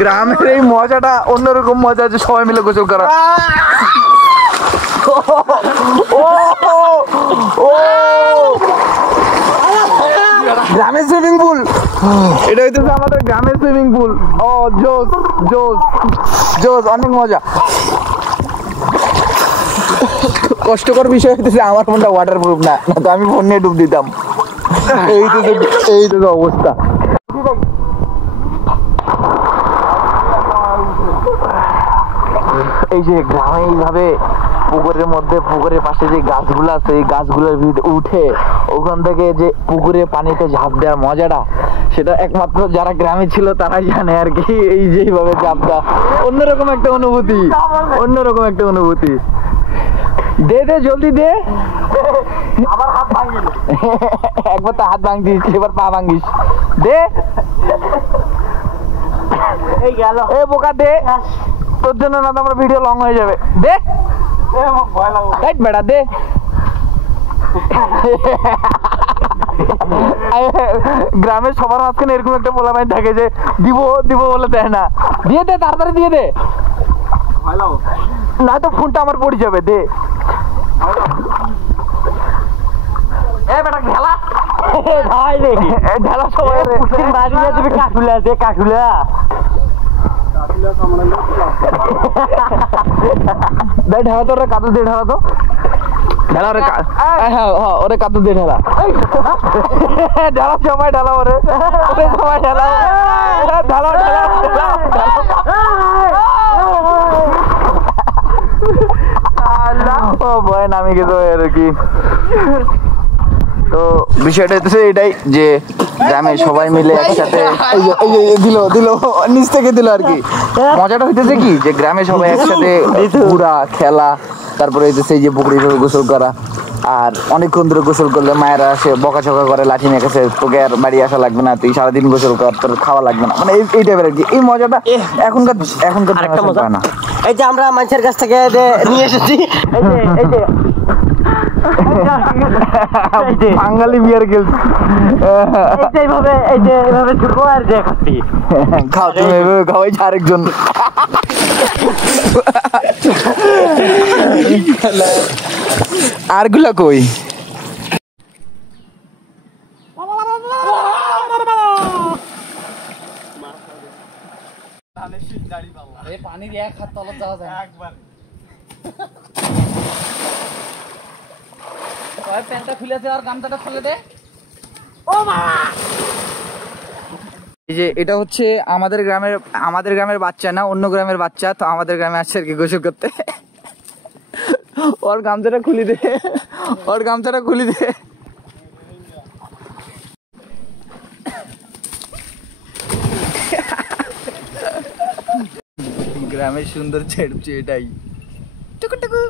গ্রামের এই মজাটা অন্যরকম মজা আছে, সবাই মিলে গোসল করা। গ্রামের সুইমিং পুল, এটা হইতেছে আমাদের গ্রামের সুইমিং পুল। ও জোস জোস জোস, অনেক মজা। কষ্টকর বিষয় হইতেছে আমার ফোনটা ওয়াটার প্রুফ না, না তো আমি ফোন নিয়ে ডুব দিতাম। এই তো অবস্থা। এই যে গ্রামে এইভাবে পুকুরের মধ্যে, পুকুরের পাশে যে গাছগুলো আছে, এই গাছগুলোর ভিতরে উঠে ওখান থেকে যে পুকুরে পানিতে ঝাঁপ দেওয়ার মজাটা, সেটা একমাত্র যারা গ্রামে ছিল তারাই জানে আর কি। এই যে এইভাবে ঝাঁপ দেওয়া অন্যরকম একটা অনুভূতি, অন্যরকম একটা অনুভূতি। দে দে জলদি দে, আমার হাত ভাঙিল। একবার তো হাত ভাঙছিস, এবার পা ভাঙিস। দে, এই গেল। এ বোকা দে, তোর জন্য না তো আমার ভিডিও লং হয়ে যাবে। দে ভয় লাগবে। বেটা দে। গ্রামের সবার মাঝখানে এরকম একটা পোলাপাইন থাকে যে দিব দিব বলে দেয় না। দিয়ে দে, তাড়াতাড়ি দিয়ে দে, ভয় লাগবে না তো ফোনটা আমার পড়ে যাবে। দে এ বেটা খেলা ভাই রে, ঢেলা সবাই বাড়ি নিয়ে তুমি কাকুলা দে, কাকুলা দে ঢেলা তো, ওরে কাদু দিয়ে ঢেলা তো, ঢেলা ওরে, হ্যাঁ ওরে কাদু দিয়ে ঢেলা, ঢেলা সবাই ঢেলা, ওরে সবাই ঢেলা, ঢেলা ঢেলা ও ভয় নামে গেছে আর কি। তো বিষয়টা হচ্ছে এটাই যে গ্রামে সবাই মিলে একসাথে, এই যে দিল দিল নিচ থেকে দিল আর কি। মজাটা হইতেছে কি যে গ্রামে সবাই একসাথে ঘোরা, খেলা, তারপরে হইতেছে এই যে পুকুরে গোসল করা। আর অনেকক্ষণ ধরে গোসল করলে মায়েরা আসে বকাঝকা করে, লাঠি নিয়ে গেছে, তোকে আর বাড়ি আসা লাগবে না, তুই সারাদিন গোসল কর, তোর খাওয়া লাগবে না, মানে এই টাইপের আর কি। এই মজাটা এখনকার আরেকটা মজা না। এই যে আমরা মানুষের কাছ থেকে নিয়ে এসেছি, এই যে বাঙালি বিয়ার গেলস, এইভাবে এই যে এইভাবে ঢুকো আর যে খাচ্ছি। খাও তুমি এভাবে খাওয়াই আরেকজন। আরগুলা কই? পানি দিয়ে এক হাত তলত যাওয়া যায় একবার। প্যান্টটা খুলেছে আর গামছাটা খুলে দে। ও বাবা, এই যে এটা হচ্ছে আমাদের গ্রামের বাচ্চা না, অন্য গ্রামের বাচ্চা। তো আমাদের গ্রামে আসছে আর কি গোসল করতে। ওর গামছাটা খুলি দে, ওর গামছাটা খুলি দে। গ্রামের সুন্দর ছেড়ছে এটাই। টুকু টুকু।